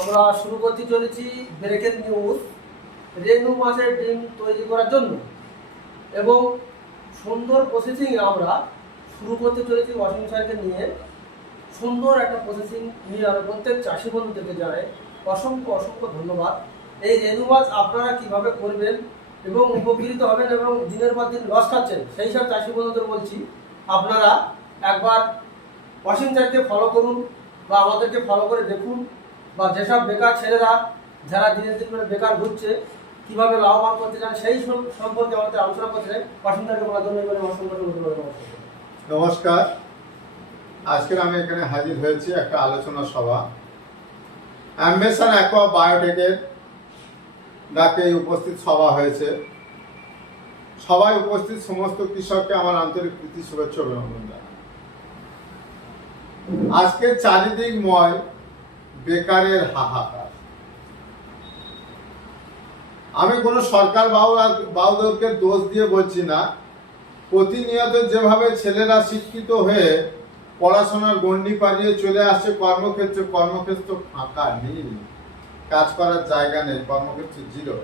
আমরা শুরু করতে চলেছি ব্রেকের নিউজ রেনু মাছের ডিম তৈরি করার জন্য। এবং সুন্দর প্রসেসিং আমরা শুরু করতে চলেছি ওয়াশিং মেশিনকে নিয়ে। সুন্দর একটা প্রসেসিং নিয়ে আমরা প্রত্যেক চাষি বন্ধুদেরকে জানাই। অসংখ্য অসংখ্য ধন্যবাদ। এই রেনু মাছ আপনারা কীভাবে করবেন এবং উপকৃত হবেন এবং দিনের পর দিন লস খাচ্ছেন, সেই সব চাষি বন্ধুদের বলছি, আপনারা একবার ওয়াশিং চার্টকে ফলো করুন। বা আমাদেরকে ফলো করে দেখুন বা যেসব বেকার ছেলেরা, যারা দিনের দিন করে বেকার ঘুরছে, কীভাবে লাভবান করতে চান সেই সম্পর্কে আমাদের আলোচনা করতে চাই। চার্টকে বলার জন্য এবারে নমস্কার। আজকের আমি এখানে হাজির হয়েছি একটা আলোচনা সভা। অ্যাম্বেশন অ্যাকোয়া বায়োটেকের ডাকে উপস্থিত সভা হয়েছে। সবাই উপস্থিত সমস্ত কৃষককে আমার আন্তরিক প্রীতি, শুভেচ্ছা, অভিনন্দন। আজকে চারিদিকময় বেকারের হাহাকার। আমি কোনো সরকার বাবু বাবুদেরকে দোষ দিয়ে বলছি না। প্রতিনিয়ত যেভাবে ছেলেরা শিক্ষিত হয়ে পড়াশোনার গণ্ডি পাড়িয়ে চলে আসছে, কর্মক্ষেত্রে কর্মক্ষেত্র ফাঁকা নেই। কাজ করার জায়গা নেই, কর্মক্ষেত্রে জিরো।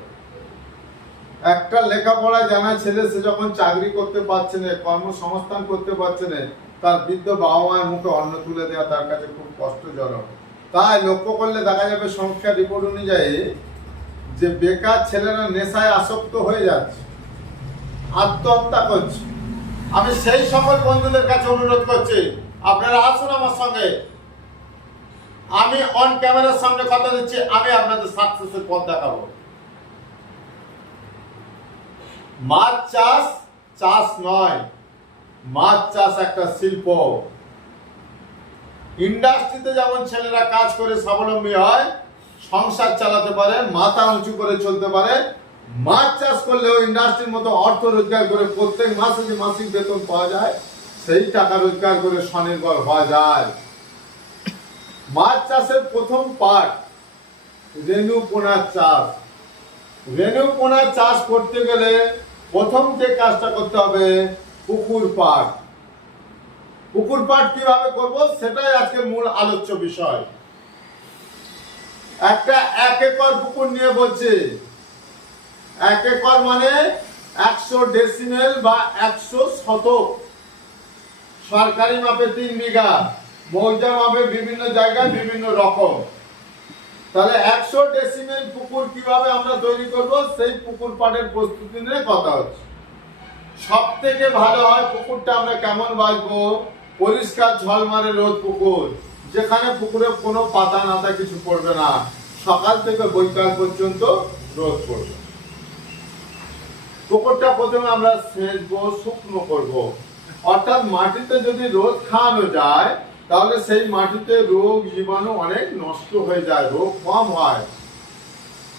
একটা লেখাপড়া জানা ছেলে, সে যখন চাকরি করতে পারছে না, কর্মসংস্থান করতে পারছে না তার বৃদ্ধ বাবা মায়ের মুখে অন্ন তুলে দেওয়া তার কাছে খুব কষ্টজনক। তাই লক্ষ্য করলে দেখা যাবে সংখ্যা রিপোর্ট অনুযায়ী যে বেকার ছেলেরা নেশায় আসক্ত হয়ে যাচ্ছে, আত্মহত্যা করছে। আমি সেই সকল বন্ধুদের কাছে অনুরোধ করছি, আপনারা আসুন আমার সঙ্গে। আমি অন ক্যামেরার সামনে কথা দিচ্ছি, আমি আপনাদের সাকসেসের পথ দেখাবো। মাছ চাষ চাষ নয়। মাছ চাষ একটা শিল্প। ইন্ডাস্ট্রিতে যেমন ছেলেরা কাজ করে, স্বাবলম্বী হয়, সংসার চালাতে পারে, মাথা উঁচু করে চলতে পারে, মাছ চাষ করলেও ইন্ডাস্ট্রির মতো অর্থ রোজগার করে প্রত্যেক মাসে যে মাসিক বেতন পাওয়া যায়, সেই টাকা রোজগার করে স্বনির্ভর হওয়া যায়। মাছ চাষের প্রথম পার্ট রেণু পোনার চাষ। রেণু পোনার চাষ করতে গেলে প্রথম যে কাজটা করতে হবে পুকুর পাট পুকুর পাট কীভাবে করব? সেটাই আজকের মূল আলোচ্য বিষয়। একটা এক একর পুকুর নিয়ে বলছে। এক একর মানে একশো ডেসিমেল বা একশো শতক। সরকারি মাপে তিন বিঘা, মৌজা মাপে বিভিন্ন জায়গায় বিভিন্ন রকম। তাহলে একশো ডেসিমেল পুকুর কীভাবে আমরা তৈরি করব? সেই পুকুর পাটের প্রস্তুতি নিয়ে কথা হচ্ছে। সব থেকে ভালো হয় পুকুরটা আমরা কেমন বাঁচবো? পরিষ্কার ঝলমারে রোদ পুকুর। যেখানে পুকুরে কোনো পাতা নাতা কিছু পড়বে না। সকাল থেকে বৈকাল পর্যন্ত রোদ পড়বে। পুকুরটা প্রথমে আমরা সেচবো, শুকনো করব। অর্থাৎ মাটিতে যদি রোদ খাওয়ানো যায়, তাহলে সেই মাটিতে রোগ জীবাণু অনেক নষ্ট হয়ে যায়, রোগ কম হয়।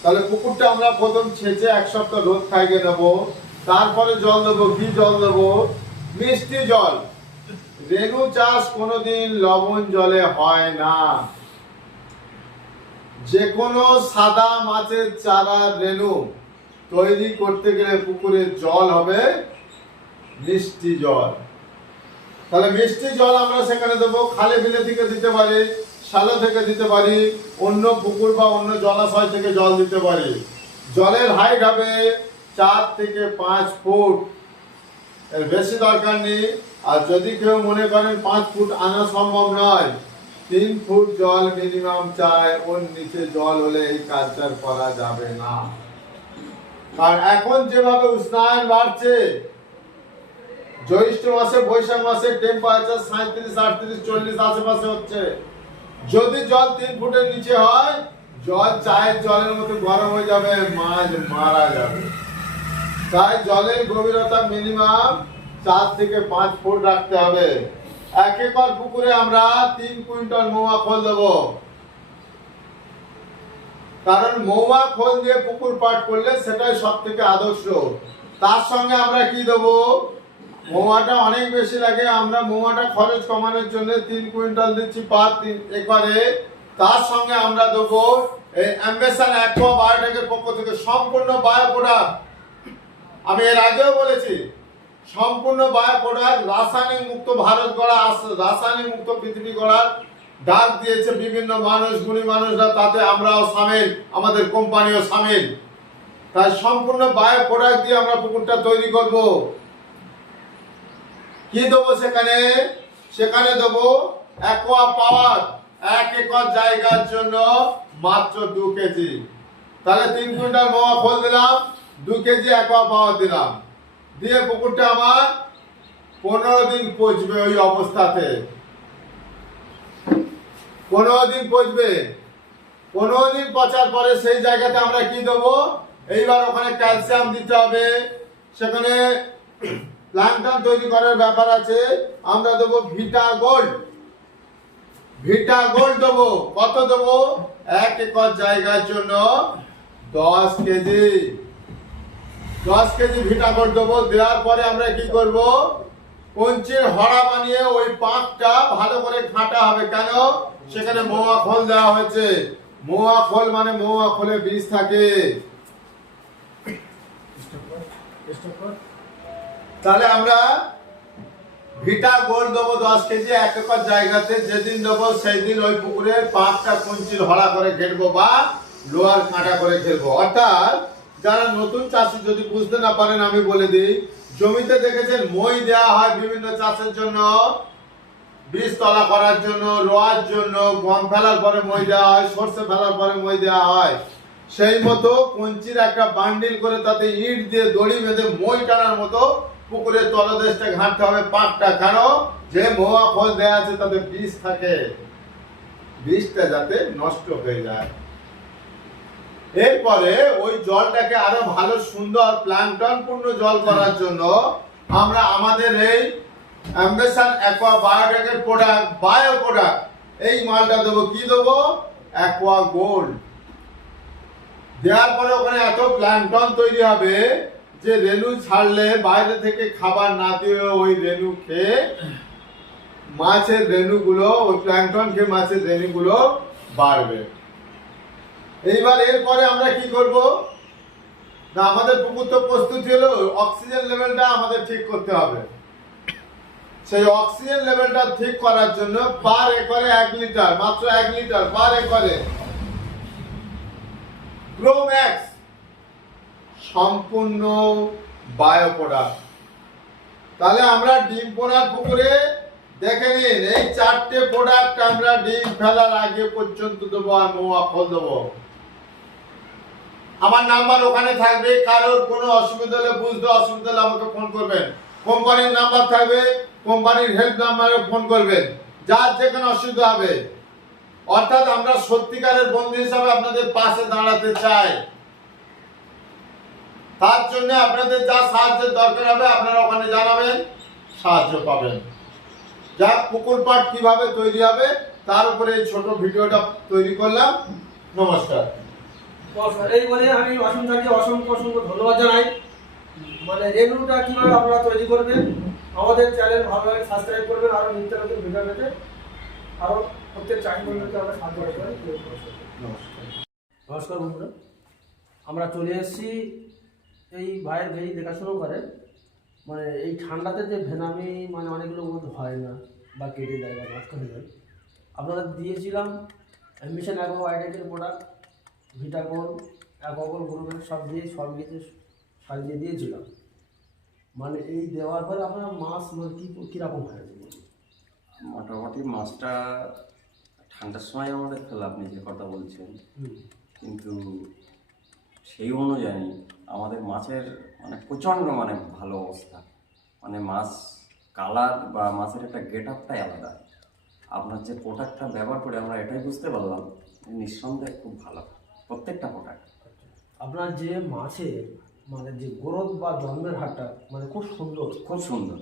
তাহলে পুকুরটা আমরা প্রথম ছেঁচে এক সপ্তাহ রোদ খাইয়ে নেব। তারপরে জল দেবো, কি জল দেবো? মিষ্টি জল। রেণু চাষ কোনোদিন লবণ জলে হয় না। যে কোনো সাদা মাছের চারা রেণু তৈরি করতে গেলে পুকুরের জল হবে, মিষ্টি জল। তাহলে মিষ্টি জল আমরা সেখানে দেবো, খালে বিলে থেকে দিতে পারি শ্যালো থেকে দিতে পারি, অন্য পুকুর বা অন্য জলাশয় থেকে জল দিতে পারি। জলের হাইট হবে চার থেকে পাঁচ ফুট এর বেশি দরকার নেই। আর যদি কেউ মনে করেন পাঁচ ফুট আনা সম্ভব নয়, তিন ফুট জল মিনিমাম চায় ওর নিচে জল হলে এই কাজটা করা যাবে না। কারণ এখন যেভাবে উষ্ণায়ন বাড়ছে, জ্যৈষ্ঠ মাসে, বৈশাখ মাসে টেম্পারেচার সাঁত্রিশ আটত্রিশ, চল্লিশ আশেপাশে হচ্ছে। যদি জল তিন ফুটের নিচে হয়, জল চায়ের জলের মতো গরম হয়ে যাবে, মাছ মারা যাবে। তাই জলের গভীরতা মিনিমাম চার থেকে পাঁচ ফুট রাখতে হবে। এক একর পুকুরে আমরা তিন কুইন্টাল মৌয়া খোল দেবো। কারণ মৌয়া খোল দিয়ে পুকুর পাট করলে সেটাই সব থেকে আদর্শ। তার সঙ্গে আমরা কি দেবো? মৌয়াটা অনেক বেশি লাগে, আমরা মৌয়াটা খরচ কমানোর জন্য তিন কুইন্টাল দিচ্ছি পার তিন একরে। তার সঙ্গে আমরা দেবো এই অ্যাম্বেশন অ্যাকোয়া, বায়োটেকের পক্ষ থেকে সম্পূর্ণ বায়ো প্রোডাক্ট। আমি এর আগেও বলেছি, সম্পূর্ণ বায়ো প্রোডাক্ট রাসায়নিক মুক্ত ভারত গড়া, রাসায়নিক মুক্ত পৃথিবী গড়ার ডাক দিয়েছে বিভিন্ন মানুষ, গুণী মানুষরা, তাতে আমরাও সামিল, আমাদের কোম্পানিও সামিল। তাই সম্পূর্ণ বায়ো প্রোডাক্ট দিয়ে আমরা পুকুরটা তৈরি করব। কি দেবো সেখানে? সেখানে দেবো অ্যাকোয়া পাওয়ার এক একর জায়গার জন্য মাত্র দু কেজি। তাহলে তিন কুইন্টাল মোয়া ফল দিলাম। দু কেজি অ্যাকোয়া পাওয়ার দিলাম। দিয়ে পুকুরটা আমার পনেরো দিন পচবে ওই অবস্থাতে। পনেরো দিন পচবে। পনেরো দিন পচার পরে সেই জায়গাতে আমরা কি দেবো? এইবার ওখানে ক্যালসিয়াম দিতে হবে। সেখানে প্ল্যান্টন তৈরি করার ব্যাপার আছে। আমরা দেবো ভিটা গোল্ড। ভিটা গোল্ড দেবো। কত দেবো? এক একর জায়গার জন্য দশ কেজি। দশ কেজি ভিটা গোল্ড দেবো, দেওয়ার পরে আমরা কি করব? কঞ্চির হড়া বানিয়ে ওই পাঁকটা ভালো করে ঘাঁটা হবে। কেন? সেখানে মোয়া খোল দেওয়া হয়েছে। মোয়া খোল মানে মোয়া খোলে বীজ থাকে। তাহলে আমরা ভিটা গোল দেবো দশ কেজি এক একর জায়গাতে। যেদিন দেবো সেই দিন ওই পুকুরের পাঁচটা কঞ্চির হড়া করে ঘেরবো বা লোহার কাঁটা করে ঘেরবো অর্থাৎ যারা নতুন চাষি যদি বুঝতে না পারেন, আমি বলে দিই, জমিতে দেখেছেন মই দেওয়া হয় বিভিন্ন চাষের জন্য, বীজ তলা করার জন্য, রোয়ার জন্য, গম ফেলার পরে মই দেওয়া হয়, সর্ষে ফেলার পরে মই দেওয়া হয়। সেই মতো কঞ্চির একটা বান্ডিল করে তাতে ইট দিয়ে দড়ি বেঁধে মই টানার মতো পুকুরের তলদেশটা ঘাঁটতে হবে পাকটা কেন যে মোয়া ফল দেওয়া আছে, তাতে বীজ থাকে। বীজটা যাতে নষ্ট হয়ে যায়। এরপরে ওই জলটাকে আরও ভালো সুন্দর প্ল্যান্টন পূর্ণ জল করার জন্য আমরা আমাদের এই অ্যাম্বেশন অ্যাকোয়া বায়োটেকের প্রোডাক্ট বায়ো প্রোডাক্ট এই মালটা দেবো কি দেবো? অ্যাকোয়া গোল্ড দেওয়ার পরে ওখানে এত প্ল্যান্টন তৈরি হবে যে রেনু ছাড়লে বাইরে থেকে খাবার না দিয়ে ওই রেনু খেয়ে মাছের রেনুগুলো ওই প্ল্যান্টন খেয়ে মাছের রেনুগুলো বাড়বে। এইবার এরপরে আমরা কি করব? না, আমাদের পুকুর তো প্রস্তুতি হলো অক্সিজেন লেভেলটা আমাদের ঠিক করতে হবে। সেই অক্সিজেন লেভেলটা ঠিক করার জন্য পার একরে এক লিটার মাত্র এক লিটার পার একরে প্রোম্যাক্স সম্পূর্ণ বায়ো প্রোডাক্ট তাহলে আমরা ডিম পোনার পুকুরে, দেখে নিন, এই চারটে প্রোডাক্ট আমরা ডিম ফেলার আগে পর্যন্ত দেবো আর মোয়া ফল দেবো। আমার নাম্বার ওখানে থাকবে, কারোর কোনো অসুবিধা হলে বুঝতে অসুবিধা হলে আমাকে ফোন করবেন। কোম্পানির নাম্বার থাকবে, কোম্পানির হেল্প নাম্বারে ফোন করবেন। যার যেখানে অসুবিধা হবে। অর্থাৎ আমরা সত্যিকারের বন্ধু হিসাবে আপনাদের পাশে দাঁড়াতে চাই। তার জন্য আপনাদের যা সাহায্যের দরকার হবে, আপনারা ওখানে জানাবেন, সাহায্য পাবেন। যা পুকুর পাট কীভাবে তৈরি হবে, তার উপরে এই ছোট ভিডিওটা তৈরি করলাম। নমস্কার নমস্কার। এই বলে আমি অসংখ্যকে অসংখ্য অসংখ্য ধন্যবাদ জানাই। মানে রেনুটা কীভাবে আপনারা তৈরি করবেন, আমাদের চ্যানেল ভালো লাগে সাবস্ক্রাইব করবেন, আরও নিত্য নতুন ভিডিও পেতে, আরও প্রত্যেক চাকরি আমরা সাহায্য করতে নমস্কার। নমস্কার বন্ধুরা। আমরা চলে এসেছি এই ভাইয়ের ভেড়ি দেখাশুনো করে। মানে এই ঠান্ডাতে যে ভেনামি মানে অনেকগুলো বোধ হয় না বা কেটে যায় বা নষ্ট হয়ে যায়। আপনারা দিয়েছিলাম অ্যাম্বিশন অ্যাগো আইটেকের প্রোডাক্ট ভিটাগোল অ্যাগোগোল গ্রুপের সব দিয়ে সব কিছু সাজিয়ে দিয়েছিলাম। মানে এই দেওয়ার পরে আপনার মাছ মানে কী কীরকম হয়েছে? মোটামুটি মাছটা ঠান্ডার সময় আমাদের খেলা আপনি যে কথা বলছেন। কিন্তু সেই অনুযায়ী আমাদের মাছের মানে প্রচণ্ড মানে ভালো অবস্থা। মানে মাছ কালার বা মাছের একটা গেট আপটাই আলাদা। আপনার যে প্রোডাক্টটা ব্যবহার করে আমরা এটাই বুঝতে পারলাম নিঃসন্দেহে খুব ভালো। প্রত্যেকটা প্রোডাক্ট আপনার যে মাছের মানে যে গ্রোথ বা জন্মের হারটা মানে খুব সুন্দর। খুব সুন্দর।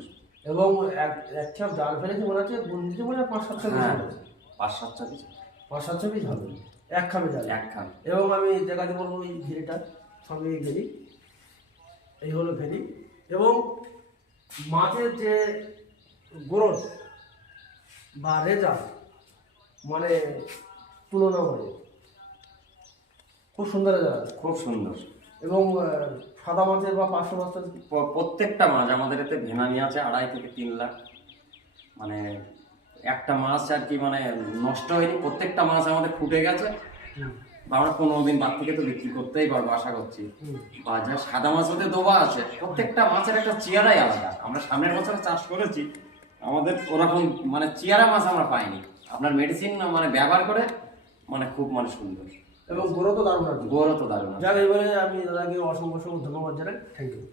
এবং এক এক চাপ জাল ফেলেছে মনে হচ্ছে গুনতে মনে হয় পাঁচ সাতশো হ্যাঁ পাঁচ সাতটা পিস পাঁচ সাতশো পিস হবে এক খাবে জাল এক খান এবং আমি দেখাতে বলব এই ভেড়িটা সঙ্গে এই ভেড়ি এই হলো ভেড়ি এবং মাছের যে গ্রোথ বা রেজাল্ট মানে তুলনামূলক খুব সুন্দর খুব সুন্দর। এবং সাদা মাছের বা পাঁচশো মাছের প্রত্যেকটা মাছ আমাদের এতে ভেনানি আছে আড়াই থেকে তিন লাখ। মানে একটা মাছ আর কি মানে নষ্ট হয়নি। প্রত্যেকটা মাছ আমাদের ফুটে গেছে। বা আমরা পনেরো দিন বাদ থেকে তো বিক্রি করতেই পারব আশা করছি। বা যা সাদা মাছ ওদের দোবা আছে প্রত্যেকটা মাছের একটা চেয়ারাই আলাদা। আমরা সামনের বছর চাষ করেছি আমাদের ওরকম মানে চেয়ারা মাছ আমরা পাইনি। আপনার মেডিসিন মানে ব্যবহার করে মানে খুব মানে সুন্দর। এবং গৌরত দারুণ গৌরত দারুণ। যাক এবারে আমি দাদাকে অসংখ্য অসংখ্য ধন্যবাদ জানাই। Thank you